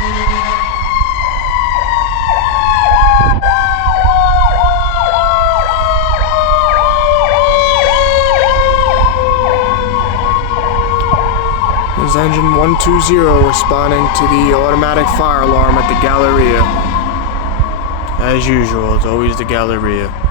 This is engine 120 responding to the automatic fire alarm at the Galleria. As usual, it's always the Galleria.